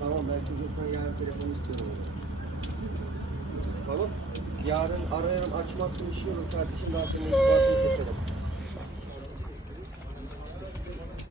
Tamam, ben çocuktan yarın telefon istiyorum. Tamam. Yarın ararım, açmazsın, işiyorum kardeşim, daha senin irtibatını keserim.